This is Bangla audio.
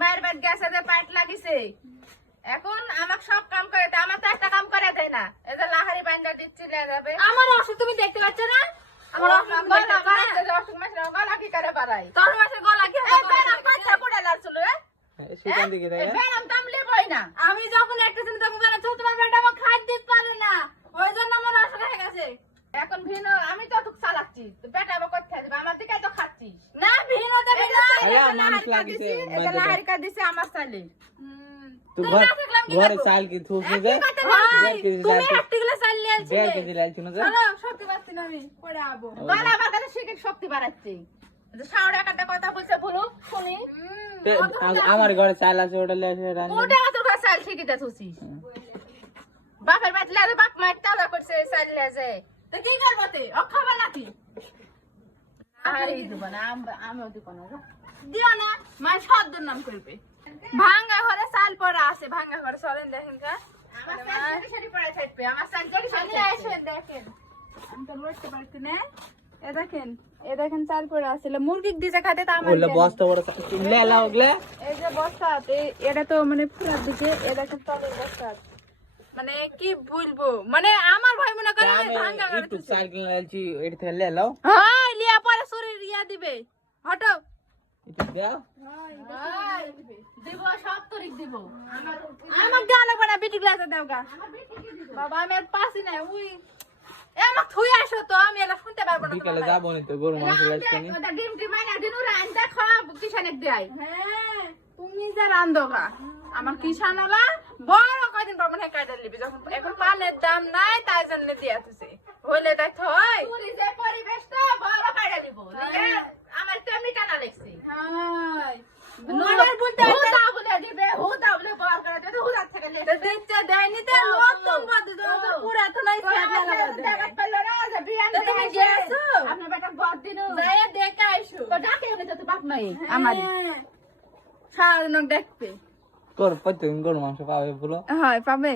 মায়ের বাড়ি গেছে যে পাইট লাগিছে এখন আমাকে সব কাম করে দেয় আমার তো একটা কাম করে দেয় না এই যে লাহারি বান্ধা দিচ্ছি নিয়ে যাবে আমার অসুখ তুমি দেখতে পাচ্ছ না আমার অসুখ গলা বাড়াচ্ছে যে অসুখ মাসে গলা কি করে বাড়াই তোর মাসে গলা কি এই বেরাম পাঁচটা কোড়া লাগছিল সেখান থেকে তাই বেরাম তামলে বই না আমি যখন একটা দিন তখন বেলা চল তোমার বেটা আমার খাদ্য দিতে পারে না ওই জন্য আমার অসুখ হয়ে গেছে এখন ভিন্ন আমি তো তোকে চালাচ্ছি তো পেট আবার কোথায় যাবে আমার দিকে তো খাচ্ছিস না ভিনতে ভিন্ন আরে মানুষ লাগিছে এটা লাহারি কা দিছে আমার চালে তুই ঘরে চাল কি থুসনি যে তুমি একটি গ্লাস চাল নিয়ে আসছিলে দেড় কেজি লাল ছিল যে চলো সত্যি পাচ্ছি না আমি পরে আবো গলা আমার কাছে শিখে শক্তি বাড়াচ্ছে যে সাউরে একটা কথা বলছে বলো শুনি আমার ঘরে চাল আছে ওটা লে এসে রান্না ওটা তোর কাছে চাল শিখিতে থুসিস বাপের বাতলে আর বাপ মার তাজা করছে চাল লেজে তো কি করবো তে ও খাবে নাকি আরে দিব না আমিও দিব না দিও না মাই সদ্দর নাম করবে ভাঙ্গা ঘরে চাল পড়া আছে ভাঙ্গা ঘরে চলেন দেখেন কা আমার চাল সরি পড়া থাকবে আমার চাল জড়ি খালি আসেন দেখেন আমি তো লড়তে পারছি না এ দেখেন চাল পড়ে আসলে মুরগি দিছে খাতে তা আমার ওলে বস্তা বড় লে লাও গলে এই যে বস্তা এটা তো মানে পুরা দিকে এ দেখেন তলের বস্তা মানে কি বলবো মানে আমার ভাই মনে করে আমি ভাঙ্গা করে একটু চাল কিনে লালছি এটি থেকে লে লাও হ্যাঁ লিয়া পরে শরীর ইয়া দিবে হটো একটু দাও দিব সব তরিক দিব আমার গানা বানা বিটি গ্লাসে দাও গা বাবা আমি আর পাসি না উই এ আমার থুই আসো তো আমি এটা শুনতে পারবো না বিকালে যাবো না তো গরু মাংস লাইছি নি ওটা ডিমটি মাইনা দিনু রান দেখো কিষানের দেয় হ্যাঁ তুমি যা রান্দোগা আমার কিষানলা বড় কয়দিন পর মনে কাটার লিবি যখন এখন পানের দাম নাই তাই জন্য দিয়া দিছে হইলে দেখ হয় পুরি যে পরিবেশটা বড় কাটা দিব আমার তো এমনি টানা লাগছে হাই নলের বলতে হুদা বলে দিবে হুদা বলে বড় করে দিবে হুদা থেকে লে দেখতে দেয়নি তো নতুন বাদ তো পুরা তো নাই ফেলা লাগা দেখা পেল না যে বিয়ান তো তুমি গেছো আপনার বেটা বড় দিনু যাই দেখে আইসো তো ডাকে হলে তো বাপ নাই আমার সারাদিন দেখতে তোর প্রত্যেকদিন গরু মাংস পাবে বলো হয় পাবে